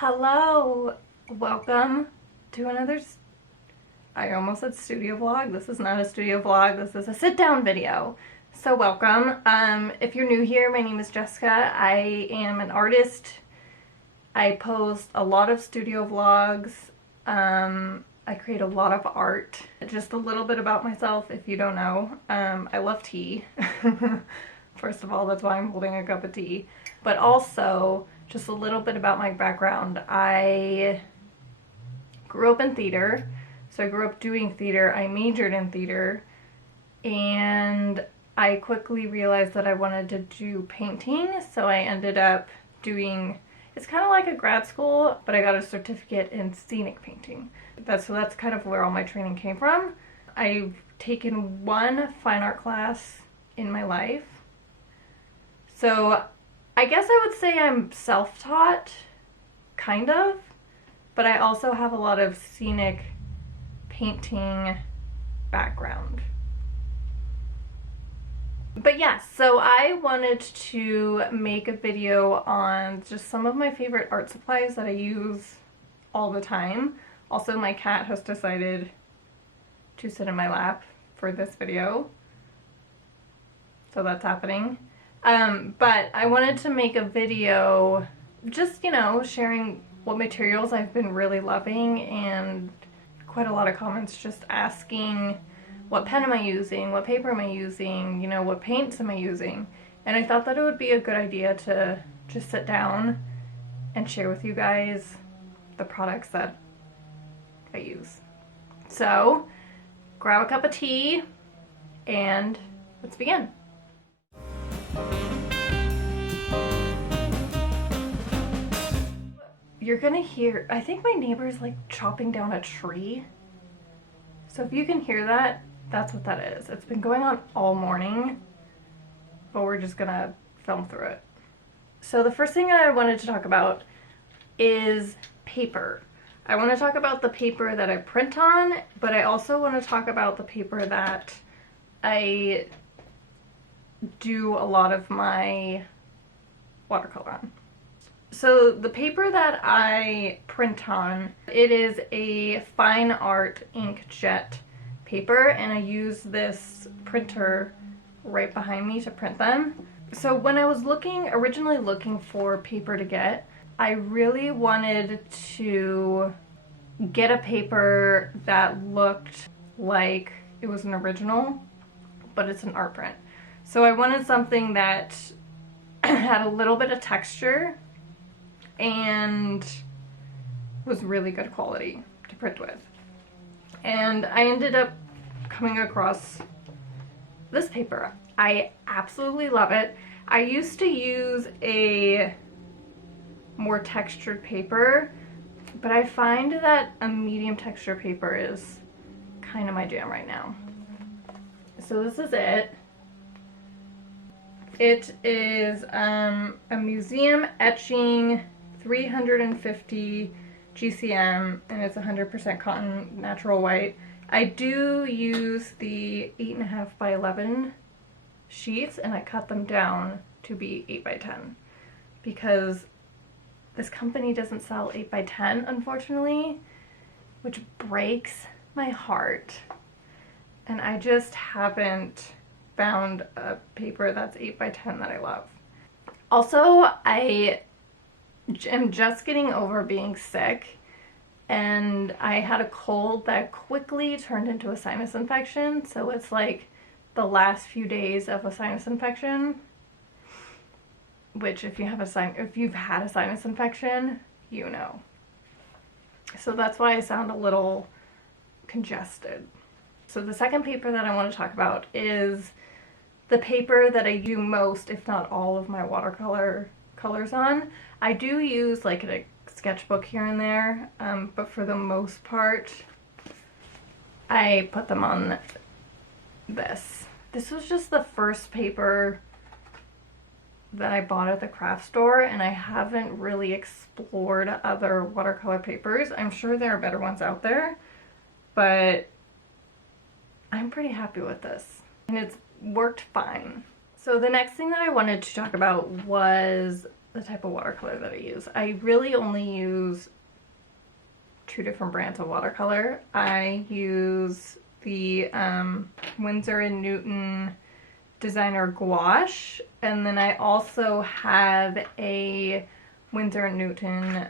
Hello, welcome to another, I almost said studio vlog. This is not a studio vlog, this is a sit down video. So welcome. If you're new here, my name is Jessica. I am an artist. I post a lot of studio vlogs. I create a lot of art. Just a little bit about myself if you don't know. I love tea. First of all, that's why I'm holding a cup of tea. But also, just a little bit about my background. I grew up in theater, so I grew up doing theater. I majored in theater, and I quickly realized that I wanted to do painting, so I ended up doing, it's kind of like a grad school, but I got a certificate in scenic painting. That's kind of where all my training came from. I've taken one fine art class in my life, so I guess I would say I'm self-taught, kind of, but I also have a lot of scenic painting background. But yes, so I wanted to make a video on just some of my favorite art supplies that I use all the time. Also, my cat has decided to sit in my lap for this video, so that's happening. But I wanted to make a video just, you know, sharing what materials I've been really loving, and quite a lot of comments just asking what pen am I using, what paper am I using, you know, what paints am I using. And I thought that it would be a good idea to just sit down and share with you guys the products that I use. So grab a cup of tea and let's begin. You're gonna hear, I think my neighbor's like chopping down a tree. So if you can hear that, that's what that is. It's been going on all morning, but we're just gonna film through it. So the first thing I wanted to talk about is paper. I want to talk about the paper that I print on, but I also want to talk about the paper that I do a lot of my watercolor on. So the paper that I print on, it is a fine art inkjet paper, and I use this printer right behind me to print them. So when I was originally looking for paper to get, I really wanted to get a paper that looked like it was an original, but it's an art print. So I wanted something that had a little bit of texture and was really good quality to print with. And I ended up coming across this paper. I absolutely love it. I used to use a more textured paper, but I find that a medium texture paper is kind of my jam right now. So this is it. It is a museum etching 350 GCM, and it's 100% cotton, natural white. I do use the 8.5 by 11 sheets, and I cut them down to be 8 by 10 because this company doesn't sell 8 by 10, unfortunately, which breaks my heart. And I just haven't found a paper that's 8 by 10 that I love. Also, I am just getting over being sick, and I had a cold that quickly turned into a sinus infection. So it's like the last few days of a sinus infection, which if you've had a sinus infection, you know. So that's why I sound a little congested. So the second paper that I want to talk about is the paper that I do most, if not all, of my watercolor colors on. I do use like a sketchbook here and there, but for the most part, I put them on this. This was just the first paper that I bought at the craft store, and I haven't really explored other watercolor papers. I'm sure there are better ones out there, but I'm pretty happy with this, and it's worked fine. So the next thing that I wanted to talk about was the type of watercolor that I use. I really only use 2 different brands of watercolor. I use the Winsor & Newton Designer Gouache, and then I also have a Winsor & Newton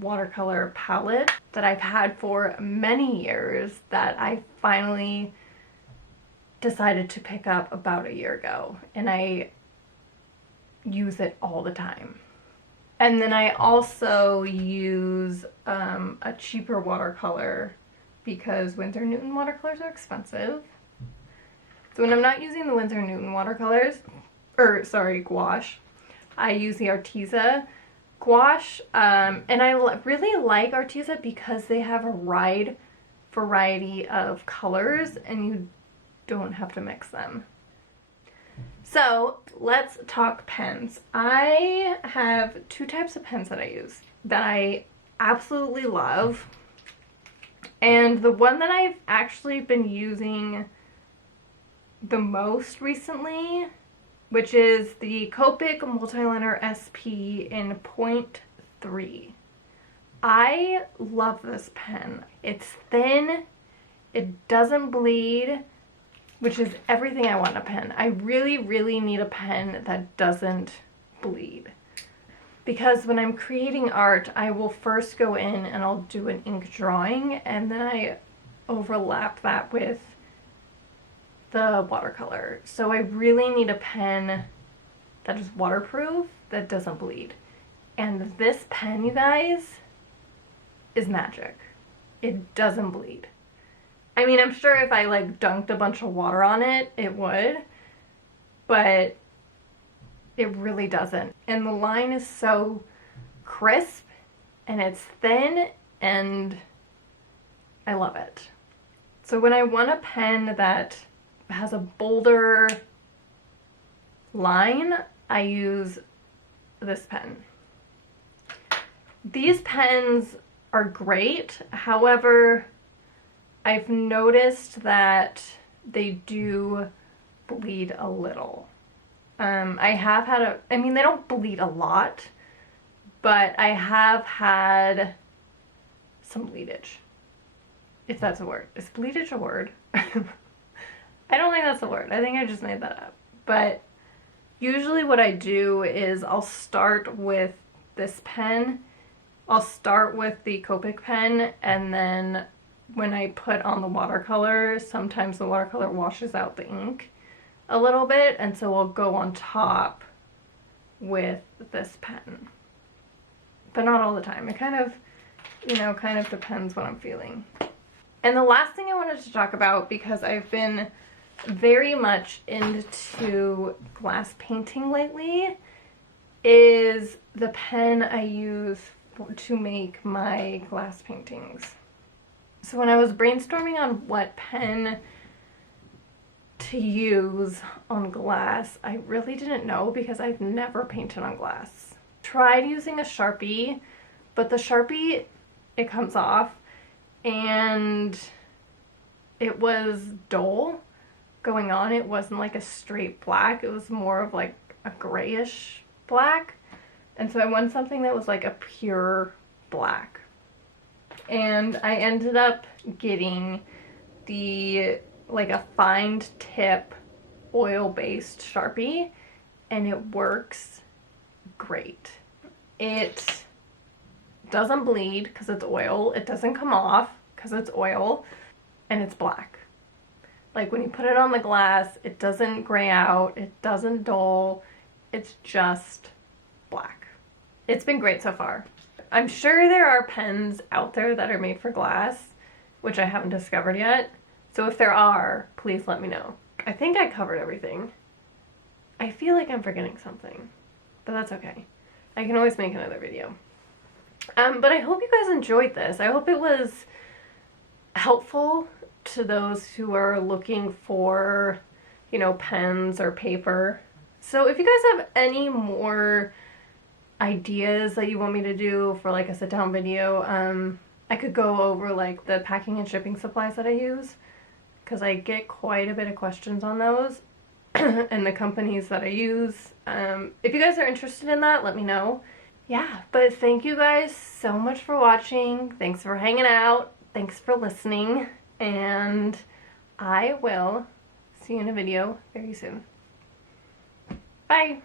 watercolor palette that I've had for many years that I finally decided to pick up about a year ago, and I use it all the time. And then I also use a cheaper watercolor because Winsor & Newton watercolors are expensive. So when I'm not using the Winsor & Newton watercolors, gouache, I use the Arteza gouache. And I really like Arteza because they have a wide variety of colors and you don't have to mix them. So let's talk pens. I have 2 types of pens that I use that I absolutely love. And the one that I've actually been using the most recently, which is the Copic Multiliner SP in .3. I love this pen. It's thin, it doesn't bleed, which is everything I want in a pen. I really, really need a pen that doesn't bleed. Because when I'm creating art, I will first go in and I'll do an ink drawing, and then I overlap that with the watercolor. So I really need a pen that is waterproof, that doesn't bleed. And this pen, you guys, is magic. It doesn't bleed. I mean, I'm sure if I like dunked a bunch of water on it, it would, but it really doesn't. And the line is so crisp and it's thin and I love it. So when I want a pen that has a bolder line, I use this pen. These pens are great. However, I've noticed that they do bleed a little. I have had I mean, they don't bleed a lot, but I have had some bleedage. If that's a word. Is bleedage a word? I don't think that's a word. I think I just made that up. But usually what I do is I'll start with this pen. I'll start with the Copic pen, and then when I put on the watercolor, sometimes the watercolor washes out the ink a little bit, and so I'll go on top with this pen. But not all the time. It kind of, kind of depends what I'm feeling. And the last thing I wanted to talk about, because I've been very much into glass painting lately, is the pen I use to make my glass paintings. So when I was brainstorming on what pen to use on glass, I really didn't know because I've never painted on glass. Tried using a Sharpie, but the Sharpie, it comes off and it was dull going on. It wasn't like a straight black. It was more of like a grayish black. And so I wanted something that was like a pure black. And I ended up getting the like a fine tip oil-based Sharpie, and it works great. It doesn't bleed because it's oil. It doesn't come off because it's oil, and it's black. Like when you put it on the glass, it doesn't gray out, it doesn't dull, it's just black. It's been great so far. I'm sure there are pens out there that are made for glass, which I haven't discovered yet. So if there are, please let me know. I think I covered everything. I feel like I'm forgetting something, but that's okay. I can always make another video. But I hope you guys enjoyed this. I hope it was helpful to those who are looking for, pens or paper. So if you guys have any more ideas that you want me to do for like a sit-down video, I could go over like the packing and shipping supplies that I use, because I get quite a bit of questions on those. and the companies that I use. If you guys are interested in that, let me know. Yeah, but thank you guys so much for watching. Thanks for hanging out. Thanks for listening. And I will see you in a video very soon. Bye!